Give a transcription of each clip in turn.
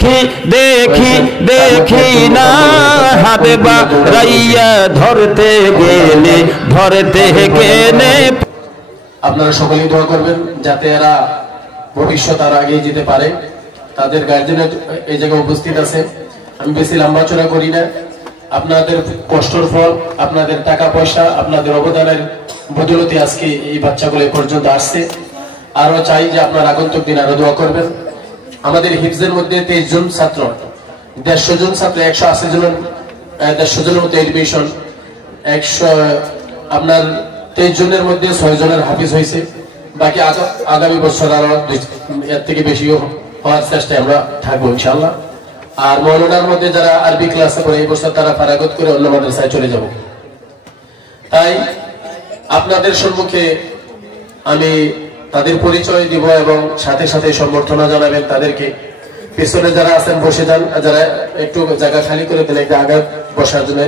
দেখি দেখি দেখি না হাত বাড়াইয়া ধরতে গেলে ধরতে গেলে। আপনারা সকলেই দোয়া করবেন যাতে এরা ভবিষ্যৎ আর আগিয়ে যেতে পারে। তাদের গার্জেন এই জায়গায় উপস্থিত আছে। আমি বেশি লম্বা চড়া করি না। আপনাদের কষ্টের ফল, আপনাদের টাকা পয়সা, আপনাদের অবদানের বদৌলতে আজকে এই বাচ্চাগুলো পর্যন্ত আসছে। আরো চাই যে আপনার আগন্তুক দিন আরো দোয়া করবেন। আমাদের হিফজের মধ্যে 23 জন ছাত্র, 150 জন ছাত্র, 180 জন, 150 জনের মতো এডমিশন, 100 আপনার 23 জনের মধ্যে 6 জনের হাফিজ হয়েছে। বাকি আগামী বছর আরো এর থেকে বেশিও হওয়ার চেষ্টায় আমরা থাকবো ইনশাআল্লাহ। আর মৌলানার মধ্যে যারা আরবি ক্লাসে পড়ে এই বছর তারা ফারাগত করে অন্য মাদ্রাসায় চলে যাব। তাই আপনাদের সম্মুখে আমি তাদের পরিচয় দিব এবং সাথে সাথে সম্বর্ধনা জানাবেন তাদেরকে। পিছনে যারা আছেন বসে যান, যারা একটু জায়গা খালি করে দেন, একটা আগে বসার জন্য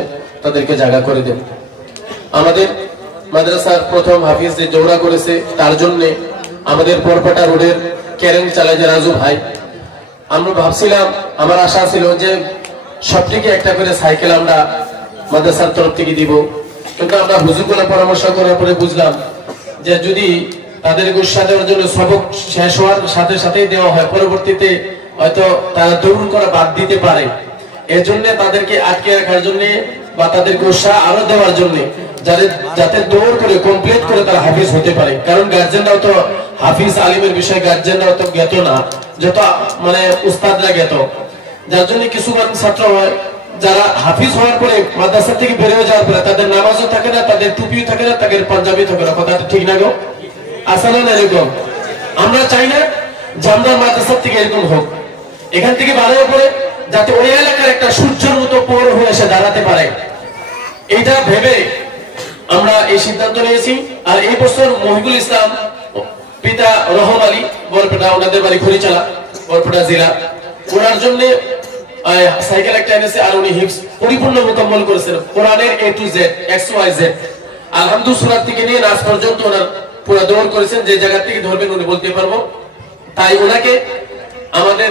তাদেরকে জায়গা করে দেন। আমাদের মাদ্রাসার প্রথম হাফিজ যে জোড়া করেছে তার জন্য আমাদের পরপাটা রোডের ক্যারেন চালায় যে রাজু ভাই, আমরা ভাবছিলাম, আমার আশা ছিল যে সবটিকে একটা করে সাইকেল আমরা মাদ্রাসার তরফ থেকে দিব, কিন্তু আমরা হুজুরগুলো পরামর্শ করার পরে বুঝলাম যে যদি তাদেরকে উৎসাহ দেওয়ার জন্য সবক শেষ হওয়ার সাথে সাথেই দেওয়া হয়, পরবর্তীতে হয়তো তারা দৌড় করা বাদ দিতে পারে। এজন্য তাদেরকে আটকে রাখার জন্য বা তাদেরকে উৎসাহ আরো দেওয়ার জন্য যাতে দৌড় করে কমপ্লিট করে তারা হাফিজ হতে পারে। কারণ গার্জেনরাও তো হাফিজ আলিমের বিষয়ে গার্জেনরাও তো জ্ঞাত না, যত মানে উস্তাদরা জ্ঞাত। যার জন্য কিছু ছাত্র হয় যারা হাফিজ হওয়ার পরে মাদ্রাসা থেকে বেরিয়ে যাওয়ার পরে তাদের নামাজও থাকে না, তাদের টুপিও থাকে না, তাদের পাঞ্জাবি থাকে না। কথাটা ঠিক না গো? আসলে না এরকম। আমরা চাই না যে আমরা মাদ্রাসা থেকে এরকম হোক। এখান থেকে বাড়ানোর পরে যাতে ওই এলাকার একটা সূর্যের মতো পৌর হয়ে এসে দাঁড়াতে পারে, এইটা ভেবে আমরা এই সিদ্ধান্ত নিয়েছি। আর এই বছর মহিবুল ইসলাম পিতা রহম আলী বরপেটা, ওনাদের বাড়ি খড়িচালা, বরপেটা জেলা, ওনার জন্য সাইকেল একটা এনেছে। আর উনি হিফজ পরিপূর্ণ মোকাম্মল করেছেন কোরআনের A to Z, XYZ আলহামদুলিল্লাহ থেকে নিয়ে নাচ পর্যন্ত ওনার পুরো দৌড় করেছেন। যে জায়গা থেকে ধরবেন উনি বলতে পারবো। তাই ওনাকে আমাদের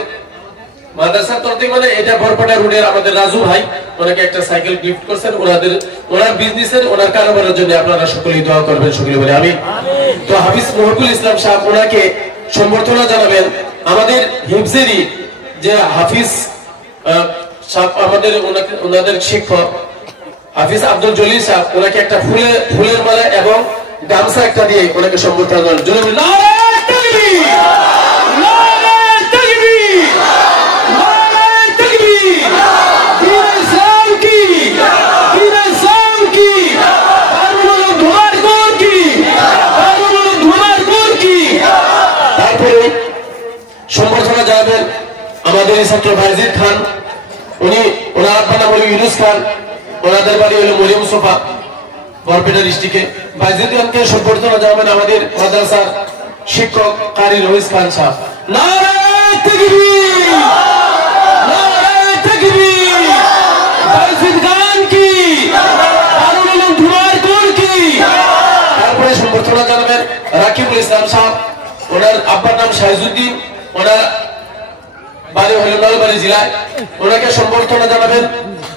মাদ্রাসার তরফ থেকে, মানে এটা বরপেটা রোডের আমাদের রাজু ভাই, ওনাকে একটা সাইকেল গিফট করছেন ওনার বিজনেসের, ওনার কারোবারের জন্য। আপনারা সকলেই দোয়া করবেন, সকলে বলে আমিন। তো হাফিজ মহিবুল ইসলাম সাহেব ওনাকে সম্বর্ধনা জানাবেন। আমাদের হিফজেরই যে হাফিজ আমাদের ওনাদের শিক্ষক হাফিজ আব্দুল জলিল সাহেব, ওনাকে একটা ফুলের মালা এবং গামছা একটা দিয়ে ওনাকে সম্বর্ধনা জানাবেন। সম্বর্ধনা জানাবেন আমাদের ছাত্র বাইজিদ খান, ওনার আব্বা নাম হলো ইউনুস খান, ওনাদের বাড়ি হলো মরিয়ম সোফা, বরপেটা ডিস্ট্রিক্টে। বাইজিদ খানকে সম্বর্ধনা জানাবেন আমাদের মাদ্রাসার শিক্ষক কারি রহিস খান সাহেব। নারায়ে তাকবীর, নারায়ে তাকবীর, বাইজিদ খান কি, দারুল উলুম ধুমারপুর কি। তারপরে সম্বর্ধনা জানাবেন রাকিবুল ইসলাম সাহেব, ওনার আব্বার নাম শাহিজউদ্দিন, ওনার বাড়ি হলো নলবাড়ি জেলায়। ওনাকে সম্বর্ধনা জানাবেন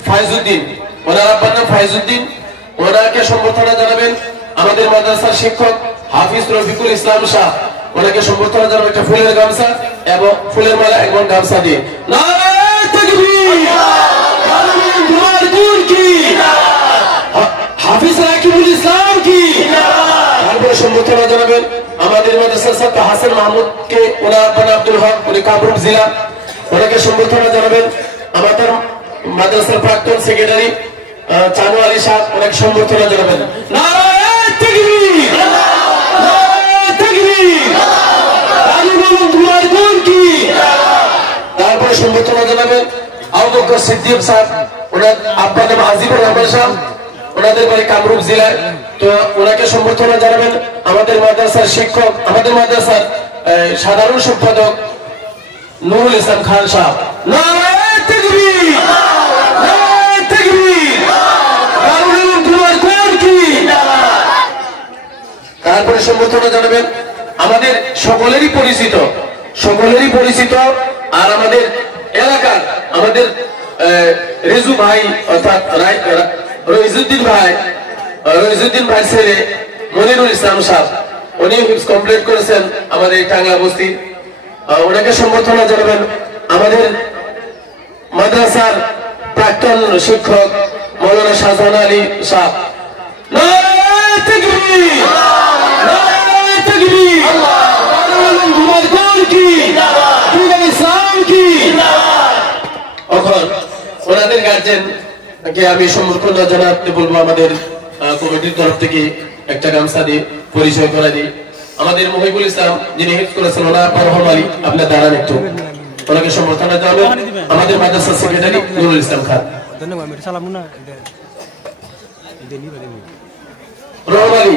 ফাইজউদ্দিন, ওনার আব্বার নাম ফাইজউদ্দিন, ওনাকে সম্বর্ধনা জানাবেন আমাদের মাদ্রাসার শিক্ষক হাফিজ রফিকুল ইসলাম শাহ, ওনাকে সম্বর্ধনা জানাবেন একটা ফুলের গামছা এবং ফুলের মালা এবং গামছা দিয়ে। নারায়ে তাকবীর, হাফিজ রাকিবুল ইসলাম কি। তারপরে সম্বর্ধনা জানাবেন আমাদের মাদ্রাসার ছাত্র হাসান মাহমুদকে, ওনার আব্বা আব্দুল হক, উনি কামরূপ জেলা, ওনাকে সম্বর্ধনা জানাবেন আমাদের মাদ্রাসার প্রাক্তন সেক্রেটারি চানু আলী সাহেব, ওনাকে সম্বর্ধনা জানাবেন। নারায়ে তাকবীর, নারায়ে তাকবীর, দারুল উলুম ধুমারপুর কি। তারপরে সম্বর্ধনা জানাবেন আবু বকর সিদ্দিক সাহেব, ওনার আব্বা নাম আজিবুর রহমান সাহেব, ওনাদের বাড়ি কামরূপ জেলায়। তো ওনাকে সম্বর্ধনা জানাবেন আমাদের মাদ্রাসার শিক্ষক, আমাদের মাদ্রাসার সাধারণ সম্পাদক নুরুল ইসলাম খান সাহেব। নারায়ে তাকবীর, নারায়ে তাকবীর, দারুল উলুম ধুমারপুর কি। তারপরে সম্বর্ধনা জানাবেন আমাদের সকলেরই পরিচিত আর আমাদের এলাকা রিজু ভাই অর্থাৎ রইজুদ্দিন ভাই ছেলে মনিরুল ইসলাম সাহেব, উনি কমপ্লিট করেছেন আমাদের এই টাঙ্গা বস্তি। ওনাকে সম্বর্ধনা জানাবেন আমাদের মাদ্রাসার প্রাক্তন শিক্ষক মৌলানা শাহজাহান আলী সাহেব। নারায়ে তাকবীর, নারায়ে তাকবীর, ইসলাম কি। এখন ওনাদের গার্জেন কে আমি সম্বর্ধনা জানাতে বলবো। আমাদের কমিটির তরফ থেকে একটা গামছা দিয়ে পরিচয় করে দিই। আমাদের মহিবুল ইসলাম যিনি হেল্প করেছেন ওনার রহমান আলী, আপনার দাঁড়ান একটু, ওনাকে সম্বর্ধনা জানাবেন। আমাদের মাদ্রাসার সেক্রেটারি নুরুল ইসলাম খান, রহমান আলী।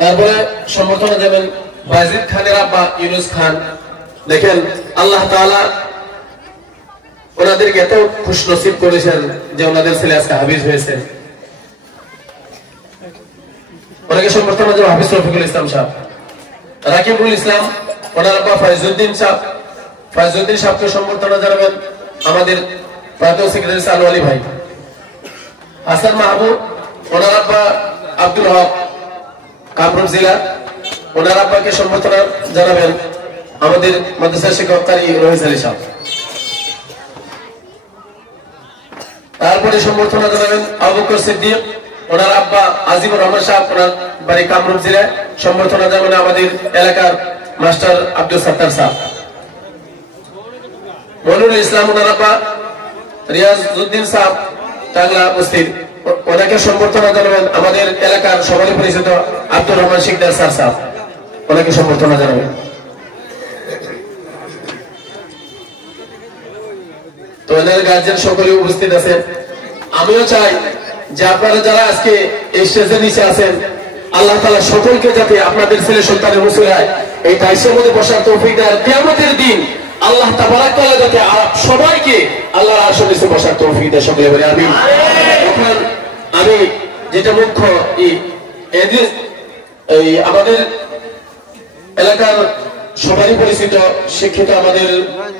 তারপরে সম্বর্ধনা দেবেন বাজিদ খানের আব্বা ইউনুস খান। দেখেন আল্লাহ তাআলা ওনাদেরকে এত খুশ নসিব করেছেন যে ওনাদের ছেলে আজকে হাফিজ হয়েছেন। ওনাকে সম্বর্ধনা দেবেন হাফিজ রফিকুল ইসলাম সাহেব। রাকিবুল ইসলাম ওনার আব্বা ফয়জুদ্দিন সাহেবকে সম্বর্ধনা জানাবেন আমাদের প্রাক্তন সেক্রেটারি সালু আলী ভাই। হাসান মাহবুব ওনার আব্বা আব্দুল হক কামরূপ জেলা, ওনার আব্বাকে সম্বর্ধনা জানাবেন আমাদের মাদ্রাসা শিক্ষক কারি রহিস আলী সাহেব। তারপরে সম্বর্ধনা জানাবেন আবু বকর সিদ্দিক, ওনার আব্বা আজিমুর রহমান সাহেব, ওনার বাড়ি কামরূপ জেলায়। সম্বর্ধনা জানাবেন আমাদের এলাকার মাস্টার আব্দুল সাত্তার সাহেব। মনিরুল ইসলাম ওনার আব্বা রিয়াজউদ্দিন সাহেব টাঙ্গা উপস্থিত, ওনাকে সম্বর্ধনা জানাবেন আমাদের এলাকার সবাই পরিচিত আব্দুর রহমান শিকদার স্যার সাহেব, ওনাকে সম্বর্ধনা জানাবেন। তো এদের গার্জেন সকলে উপস্থিত আছেন। আমিও চাই যে আপনারা যারা আজকে এই স্টেজের নিচে আছেন, আল্লাহ তাআলা সকলকে যাতে আপনাদের ছেলে সন্তানের মুসলিয়ায় এই দায়িত্বের মধ্যে বসার তৌফিক দেন। কিয়ামতের দিন আল্লাহ তাবারাক তাআলা যাতে সবাইকে আল্লাহর আরশের নিচে বসার তৌফিক দেয়, সকলে বলে আমিন। এখন আমি যেটা মুখ্য এই আমাদের এলাকার সবারই পরিচিত শিক্ষিত আমাদের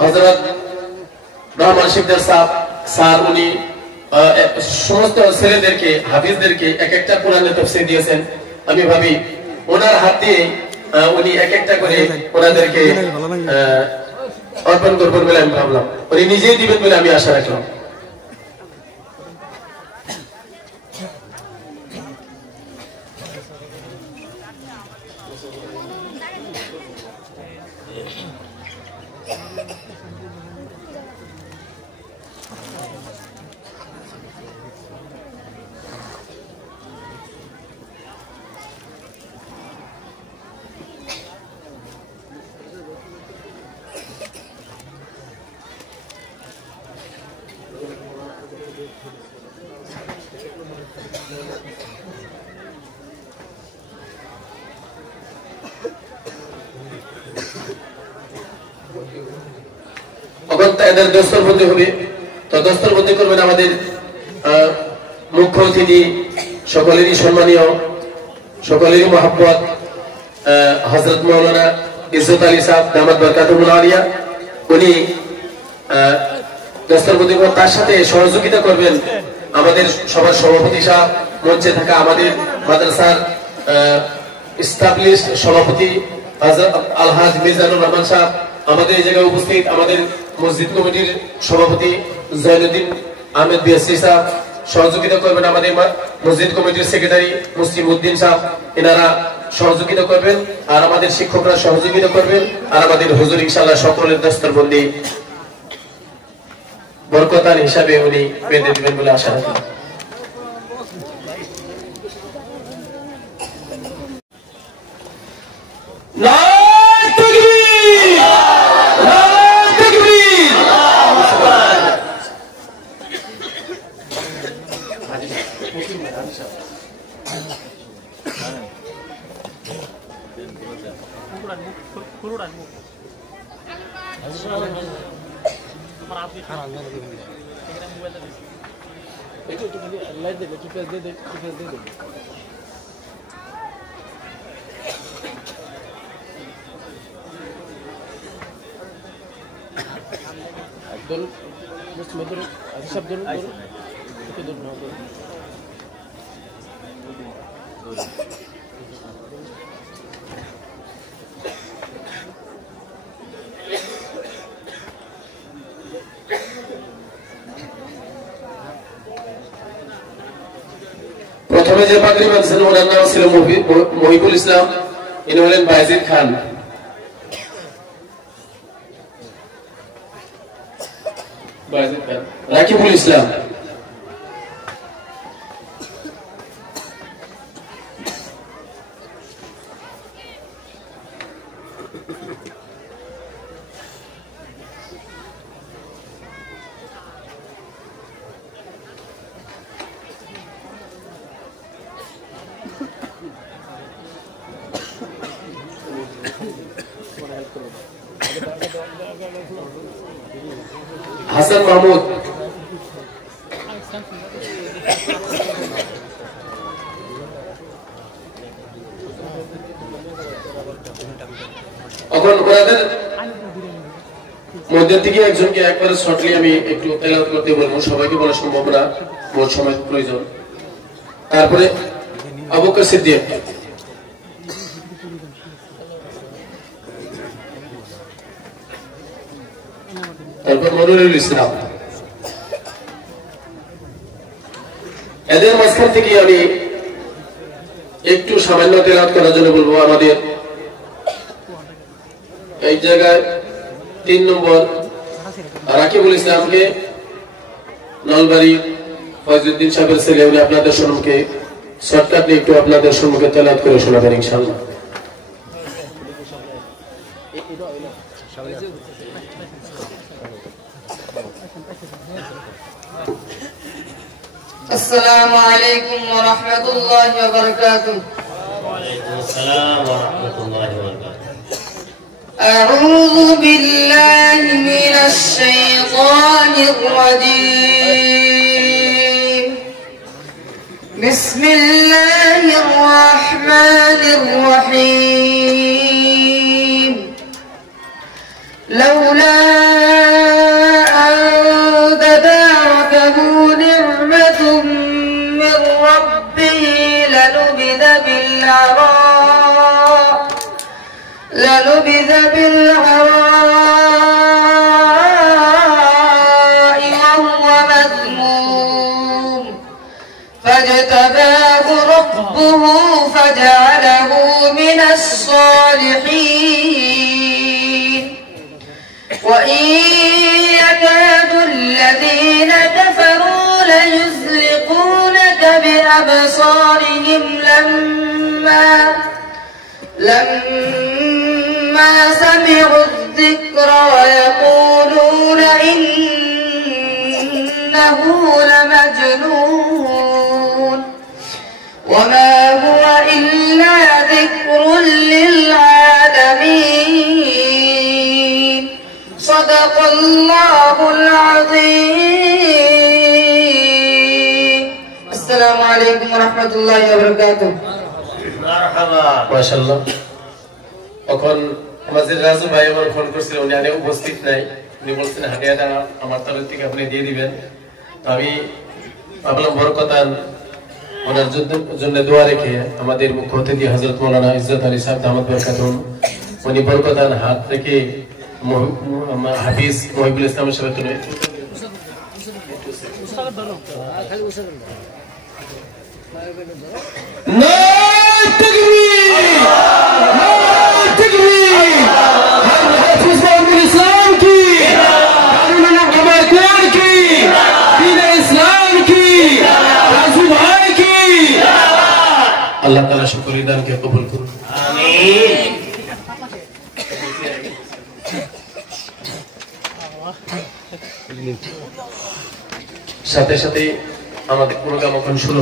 হযরত রহমান শিকদার স্যার, উনি সমস্ত ছেলেদেরকে হাফিজদেরকে এক একটা কোরআনের তাফসীর দিয়েছেন। আমি ভাবি ওনার হাত দিয়ে উনি এক একটা করে ওনাদেরকে অর্পণ করবেন বলে আমি ভাবলাম। উনি নিজেই দিবেন বলে আমি আশা রাখলাম। এদের দস্তরবন্দি হবে, তো দস্তরবন্দি করবেন আমাদের মুখ্য অতিথি, সকলেরই সম্মানীয়, সকলেরই মহব্বত হযরত মাওলানা ইজ্জত আলী সাহেব দামাত বরকাতুহুল আলিয়া। উনি দস্তরবন্দি করবেন, তার সাথে সহযোগিতা করবেন আমাদের সবার সভাপতি সাহেব, মঞ্চে থাকা আমাদের মাদ্রাসার এস্টাবলিশড সভাপতি হযরত আলহাজ মিজানুর রহমান সাহেব, আমাদের এই জায়গায় উপস্থিত আমাদের মসজিদ কমিটির সভাপতি জয়নুদ্দিন আহমেদ বিএসসি সাহেব, সহযোগিতা করবেন আমাদের মসজিদ কমিটির সেক্রেটারি মুসলিম উদ্দিন সাহেব, এনারা সহযোগিতা করবেন, আর আমাদের শিক্ষকরা সহযোগিতা করবেন, আর আমাদের হুজুর ইনশাআল্লাহ সকলের দস্তরবন্দি বরকতান হিসাবে উনি বেঁধে দিবেন বলে আশা রাখি। প্রথমে যে পাগড়ি বাঁধছেন ওনার নাম ছিল মহিবুল ইসলাম, ইনি হলেন বায়েজিদ খান। রাকিবুল ইসলাম, হাসান মাহমুদ, এখন ওনাদের মধ্যে থেকে একজনকে একবারে শর্টলি আমি একটু তেলাওয়াত করতে বলবো, সবাইকে বলা সম্ভব না, বহুত সময় প্রয়োজন। তারপরে আবু বকর সিদ্দিক, তারপর মনিরুল ইসলাম। এদের মাঝখান থেকে আমি একটু সামান্য তেলাওয়াত করার জন্য বলবো। আমাদের এই জায়গায় 3 নম্বর রাকিবুল ইসলামকে, নলবাড়ি ফয়জুদ্দিন সাহেবের ছেলে, উনি আপনাদের সম্মুখে শর্টকাটলি একটু আপনাদের সম্মুখে তেলাওয়াত করে শোনাবেন ইনশাআল্লাহ। السلام عليكم ورحمة الله وبركاته. وعليكم السلام ورحمة الله وبركاته. أعوذ بالله من الشيطان الرجيم. بسم الله الرحمن الرحيم. لولا أن تداركه نعمة من ربه لنبذ بالعراء وهو مذموم فاجتباه ربه فجعله من الصالحين. وإن يكاد الذين كفروا ليزلقونك بأبصارهم لما سمعوا الذكر ويقولون إنه لمجنون وما هو إلا ذكر للعالمين. صدق الله العظيم. السلام عليكم ورحمة الله وبركاته. মাশাআল্লাহ। এখন আমাদের রাজু ভাই আমার ফোন করছিল, উনি আগে উপস্থিত নাই, উনি বলছেন হাদিয়াটা আমার তরফ থেকে আপনি দিয়ে দিবেন। তো আমি ভাবলাম বরকতান ওনার জন্য দোয়া রেখে আমাদের মুখ্য অতিথি হযরত মাওলানা ইজ্জত আলী সাহেব দামাত বরকাতুহুম, উনি বরকতান হাত থেকে হাফিজ মহিবুল ইসলামের সাথে তুলে আল্লাহ তাআলা শুকরিয়া দানকে কবুল করুন। আমিন। সাথে সাথে আমাদের প্রোগ্রাম এখন শুরু